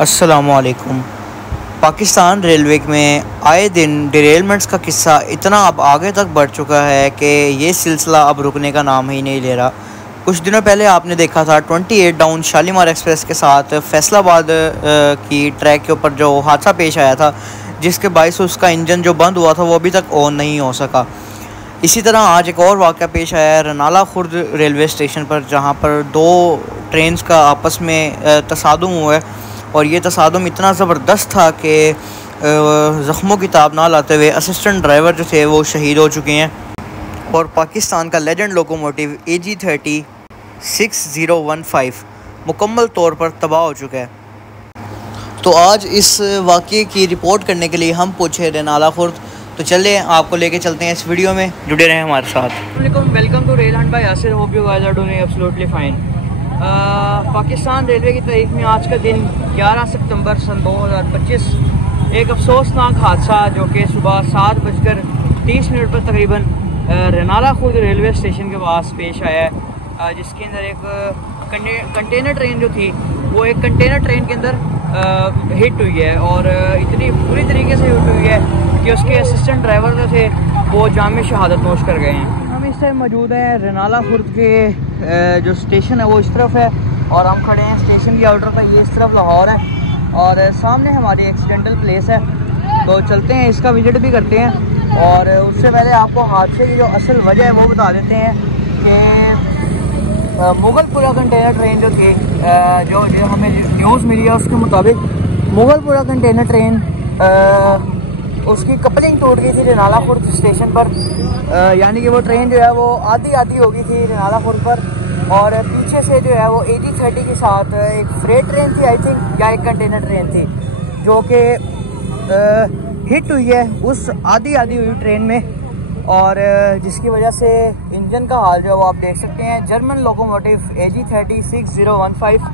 अस्सलामुअलैकुम। पाकिस्तान रेलवे में आए दिन डिरेलमेंट्स का किस्सा इतना अब आगे तक बढ़ चुका है कि ये सिलसिला अब रुकने का नाम ही नहीं ले रहा। कुछ दिनों पहले आपने देखा था 28 डाउन शालीमार एक्सप्रेस के साथ फैसलाबाद की ट्रैक के ऊपर जो हादसा पेश आया था, जिसके बायस उसका इंजन जो बंद हुआ था वो अभी तक ऑन नहीं हो सका। इसी तरह आज एक और वाक़या पेश आया रनाला खुर्द रेलवे स्टेशन पर, जहाँ पर दो ट्रेन्स का आपस में तसादुम हुआ है और ये तसादुम इतना ज़बरदस्त था कि ज़ख्मों की ताब ना लाते हुए असिस्टेंट ड्राइवर जो थे वो शहीद हो चुके हैं और पाकिस्तान का लेजेंड लोकोमोटिव AG30 6015 मुकम्मल तौर पर तबाह हो चुका है। तो आज इस वाक़े की रिपोर्ट करने के लिए हम पहुँचे रनाला खुर्द। तो चलिए आपको लेके चलते हैं इस वीडियो में, जुड़े रहें हमारे साथ। Welcome to rail hunt by Yasir, hope you guys are doing absolutely fine. Pakistan railway की तारीख में आज का दिन 11 सितंबर सन 2025 एक अफसोसनाक हादसा जो कि सुबह 7:30 पर तकरीबन रनाला खुर्द रेलवे स्टेशन के पास पेश आया है, जिसके अंदर एक कंटेनर ट्रेन जो थी वो एक कंटेनर ट्रेन के अंदर हिट हुई है और इतनी बुरी तरीके से हिट हुई है कि उसके असिस्टेंट ड्राइवर जो थे वो जाम में शहादत नोश कर गए हैं। हम इस टाइम मौजूद हैं रनाला खुर्द के जो स्टेशन है वो इस तरफ है और हम खड़े हैं स्टेशन की आउटर पर। ये इस तरफ लाहौर है और सामने हमारी एक्सीडेंटल प्लेस है। तो चलते हैं, इसका विजिट भी करते हैं और उससे पहले आपको हादसे की जो असल वजह है वो बता देते हैं कि मुगलपुरा कंटेनर ट्रेन जो थी, जो हमें न्यूज़ मिली है उसके मुताबिक मुगलपुरा कंटेनर ट्रेन उसकी कपलिंग टूट गई थी रनाला खुर्द स्टेशन पर, यानी कि वो ट्रेन जो है वो आधी हो गई थी रनाला खुर्द पर और पीछे से जो है वो AG30 के साथ एक फ्रेट ट्रेन थी आई थिंक, या एक कंटेनर ट्रेन थी जो कि हिट हुई है उस आधी हुई ट्रेन में और जिसकी वजह से इंजन का हाल जो है वो आप देख सकते हैं। जर्मन लोकोमोटिव AG30 6015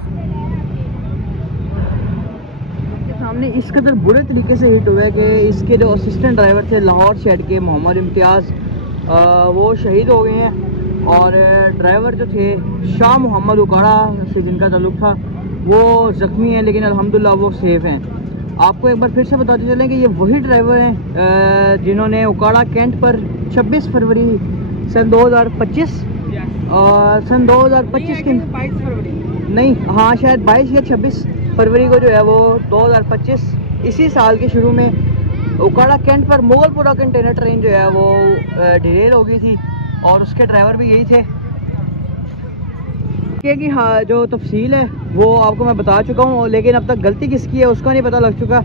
सामने इस कदर बुरे तरीके से हिट हुआ है कि इसके जो असिस्टेंट ड्राइवर थे लाहौर शेड के मोहम्मद इम्तियाज़, वो शहीद हो गए हैं और ड्राइवर जो थे शाह मोहम्मद उकाड़ा से जिनका ताल्लुक था वो ज़ख्मी हैं, लेकिन अल्हम्दुलिल्लाह वो सेफ़ हैं। आपको एक बार फिर से बताते चलें कि ये वही ड्राइवर हैं जिन्होंने उकाड़ा कैंट पर 26 फरवरी सन 2025 और सन 2025 के 22 फरवरी नहीं, हाँ शायद 22 या 26 फरवरी को जो है वो 2025 इसी साल के शुरू में उकाड़ा कैंट पर मुगलपुरा कंटेनर ट्रेन जो है वो डिरेल हो गई थी और उसके ड्राइवर भी यही थे। कि हाँ जो तफसील है वो आपको मैं बता चुका हूँ, लेकिन अब तक गलती किसकी है उसका नहीं पता लग चुका।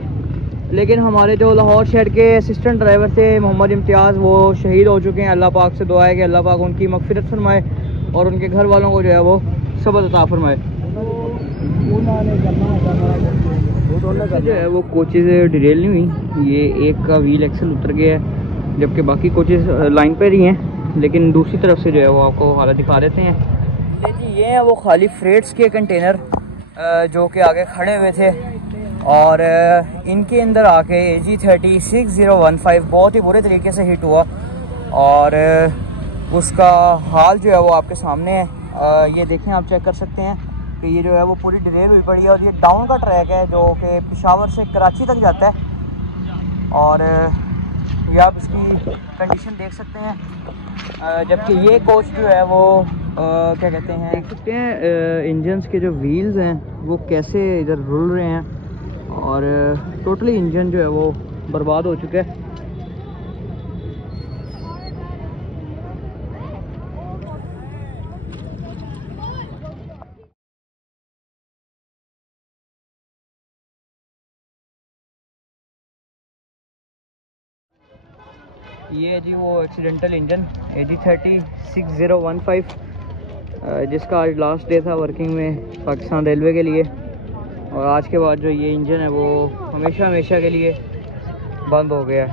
लेकिन हमारे जो लाहौर शहर के असिस्टेंट ड्राइवर थे मोहम्मद इम्तियाज़ वो शहीद हो चुके हैं। अल्लाह पाक से दुआ है कि अल्लाह पाक उनकी मगफिरत फरमाए और उनके घर वालों को जो है वो सब्र अता फरमाए। जो है वो कोचेज़ डिरेल नहीं हुई, ये एक का व्हील एक्सल उतर गया है जबकि बाकी कोचेज़ लाइन पर ही हैं, लेकिन दूसरी तरफ से जो है वो आपको हालत दिखा देते हैं। जी ये हैं वो खाली फ्रेट्स के कंटेनर जो कि आगे खड़े हुए थे और इनके अंदर आके AG30 6015 बहुत ही बुरे तरीके से हिट हुआ और उसका हाल जो है वो आपके सामने है। ये देखें, आप चेक कर सकते हैं कि ये जो है वो पूरी डिरेल हुई पड़ी है और ये डाउन का ट्रैक है जो कि पेशावर से कराची तक जाता है और ये आप इसकी कंडीशन देख सकते हैं। जबकि ये कोच जो है वो क्या कहते हैं, देख सकते हैं इंजन्स के जो व्हील्स हैं वो कैसे इधर रुल रहे हैं और टोटली इंजन जो है वो बर्बाद हो चुका है। ये जी वो एक्सीडेंटल इंजन AG30 6015 जिसका आज लास्ट डे था वर्किंग में पाकिस्तान रेलवे के लिए और आज के बाद जो ये इंजन है वो हमेशा के लिए बंद हो गया है।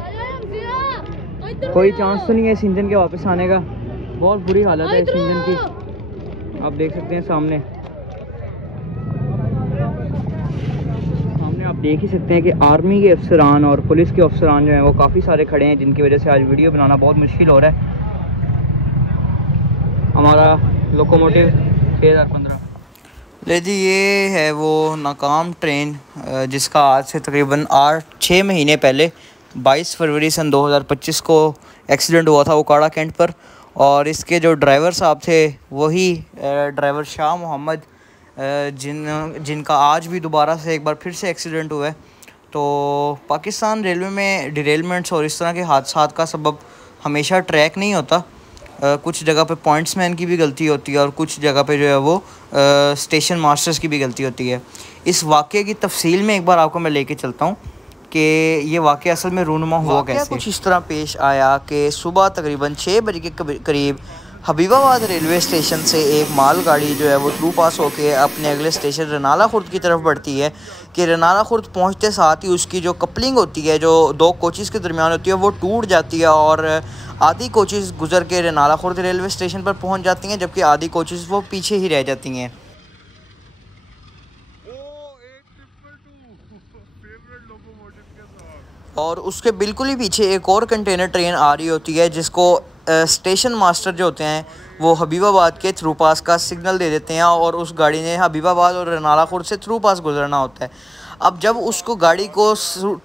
कोई चांस तो नहीं है इस इंजन के वापस आने का। बहुत बुरी हालत है इस इंजन की, आप देख सकते हैं सामने आप देख ही सकते हैं कि आर्मी के अफसरान और पुलिस के अफसरान जो हैं वो काफ़ी सारे खड़े हैं, जिनकी वजह से आज वीडियो बनाना बहुत मुश्किल हो रहा है। हमारा लोकोमोटिव 6015 ले जी, ये है वो नाकाम ट्रेन जिसका आज से तकरीबन 6 महीने पहले 22 फरवरी सन 2025 को एक्सीडेंट हुआ था उकाड़ा कैंट पर। और इसके जो ड्राइवर साहब थे वही ड्राइवर शाह मोहम्मद, जिनका आज भी दोबारा से एक बार फिर से एक्सीडेंट हुआ है। तो पाकिस्तान रेलवे में डिरेलमेंट्स और इस तरह के हादसात का सबब हमेशा ट्रैक नहीं होता। कुछ जगह पे पॉइंट्समैन की भी गलती होती है और कुछ जगह पे जो है वो स्टेशन मास्टर्स की भी गलती होती है। इस वाक़े की तफसील में एक बार आपको मैं लेके चलता हूँ कि ये वाक़या असल में रूनुमा हुआ कैसे। कुछ इस तरह पेश आया कि सुबह तकरीबन 6 बजे के करीब हबीबाबाद रेलवे स्टेशन से एक मालगाड़ी जो है वो थ्रू पास होके अपने अगले स्टेशन रनाला खुर्द की तरफ बढ़ती है कि रनाला खुर्द पहुंचते साथ ही उसकी जो कपलिंग होती है, जो दो कोचेज़ के दरमियान होती है, वो टूट जाती है और आधी कोचेज़ गुजर के रनाला खुर्द रेलवे स्टेशन पर पहुंच जाती हैं, जबकि आधी कोचेज़ वो पीछे ही रह जाती हैं। और उसके बिल्कुल ही पीछे एक और कंटेनर ट्रेन आ रही होती है जिसको स्टेशन मास्टर जो होते हैं वो हबीबाबाद के थ्रू पास का सिग्नल दे देते हैं और उस गाड़ी ने हबीबाबाद और रनाला खुर्द से थ्रू पास गुजरना होता है। अब जब उसको गाड़ी को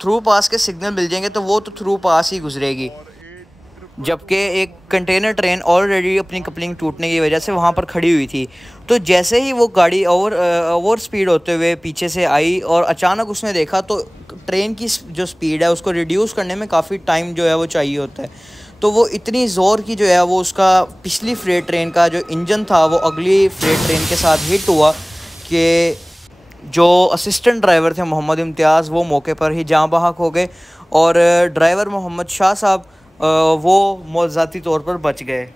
थ्रू पास के सिग्नल मिल जाएंगे तो वो तो थ्रू पास ही गुजरेगी, जबकि एक कंटेनर ट्रेन ऑलरेडी अपनी कपलिंग टूटने की वजह से वहाँ पर खड़ी हुई थी। तो जैसे ही वो गाड़ी ओवर स्पीड होते हुए पीछे से आई और अचानक उसने देखा तो ट्रेन की जो स्पीड है उसको रिड्यूस करने में काफ़ी टाइम जो है वो चाहिए होता है। तो वो इतनी ज़ोर की जो है वो उसका पिछली फ्रेट ट्रेन का जो इंजन था वो अगली फ्रेट ट्रेन के साथ हिट हुआ कि जो असिस्टेंट ड्राइवर थे मोहम्मद इम्तियाज़ वो मौके पर ही जाँ बहक हो गए और ड्राइवर मोहम्मद शाह साहब वो मौज़ाती तौर पर बच गए।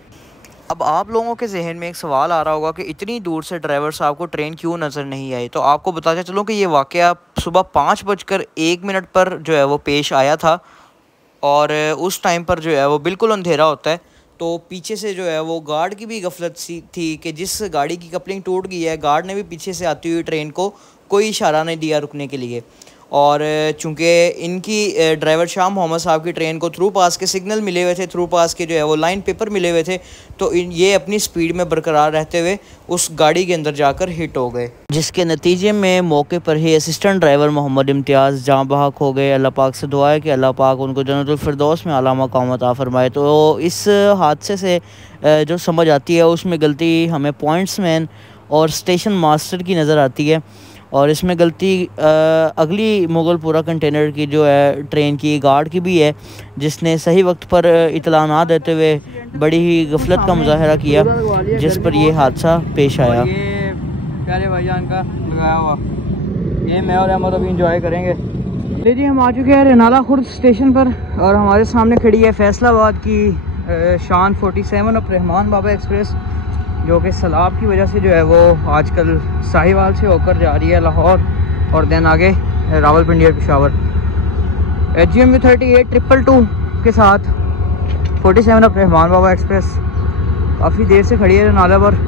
अब आप लोगों के जहन में एक सवाल आ रहा होगा कि इतनी दूर से ड्राइवर साहब को ट्रेन क्यों नज़र नहीं आई। तो आपको बताते चलूँ कि ये वाक़या सुबह 5:01 पर जो है वो पेश आया था और उस टाइम पर जो है वो बिल्कुल अंधेरा होता है। तो पीछे से जो है वो गार्ड की भी गफलत सी थी कि जिस गाड़ी की कपलिंग टूट गई है गार्ड ने भी पीछे से आती हुई ट्रेन को कोई इशारा नहीं दिया रुकने के लिए। और चूँकि इनकी ड्राइवर शाह मोहम्मद साहब की ट्रेन को थ्रू पास के सिग्नल मिले हुए थे, थ्रू पास के जो है वो लाइन पेपर मिले हुए थे, तो ये अपनी स्पीड में बरकरार रहते हुए उस गाड़ी के अंदर जाकर हिट हो गए, जिसके नतीजे में मौके पर ही असिस्टेंट ड्राइवर मोहम्मद इम्तियाज़ जाँ बहक हो गए। अल्लाह पाक से दुआ है कि अल्लाह पाक उनको जन्नतुल फिरदौस में आला मकाम अता फरमाए। तो इस हादसे से जो समझ आती है उसमें गलती हमें पॉइंट्समैन और स्टेशन मास्टर की नज़र आती है और इसमें गलती अगली मुगलपुरा कंटेनर की जो है ट्रेन की गार्ड की भी है, जिसने सही वक्त पर इतला ना देते हुए बड़ी ही गफलत का मुजाहरा किया, जिस पर यह हादसा पेश आया। ये प्यारे भाईजान का लगाया हुआ ये मैं और अहमद अभी इंजॉय करेंगे। ले जी, हम आ चुके हैं रनाला खुर्द स्टेशन पर और हमारे सामने खड़ी है फैसलाबाद की शान 47 ऑफ रहमान बाबा एक्सप्रेस, जो कि सैलाब की वजह से जो है वो आजकल साहिवाल से होकर जा रही है लाहौर और देन आगे रावलपिंडी और पेशावर। HGMU 38-222 के साथ 47 ऑफ रहमान बाबा एक्सप्रेस काफ़ी देर से खड़ी है रनाला पर।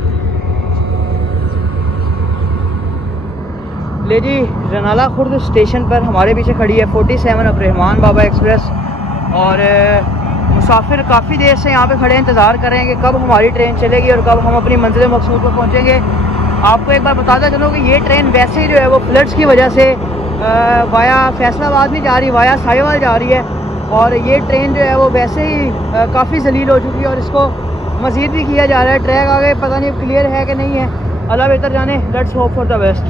ले जी, रनाला खुर्द स्टेशन पर हमारे पीछे खड़ी है 47 ऑफ रहमान बाबा एक्सप्रेस और मुसाफिर काफ़ी देर से यहाँ पे खड़े इंतज़ार कर रहे हैं कि कब हमारी ट्रेन चलेगी और कब हम अपनी मंजिल मकसूद पर पहुँचेंगे। आपको एक बार बताता चलो कि ये ट्रेन वैसे ही जो है वो फ्लड्स की वजह से वाया फैसलाबाद नहीं जा रही, वाया साहिवाल जा रही है और ये ट्रेन जो है वो वैसे ही काफ़ी जलील हो चुकी है और इसको मज़ीद भी किया जा रहा है। ट्रैक आगे पता नहीं क्लियर है कि नहीं है, अल्लाह बेहतर जाने। Let's hope for the best.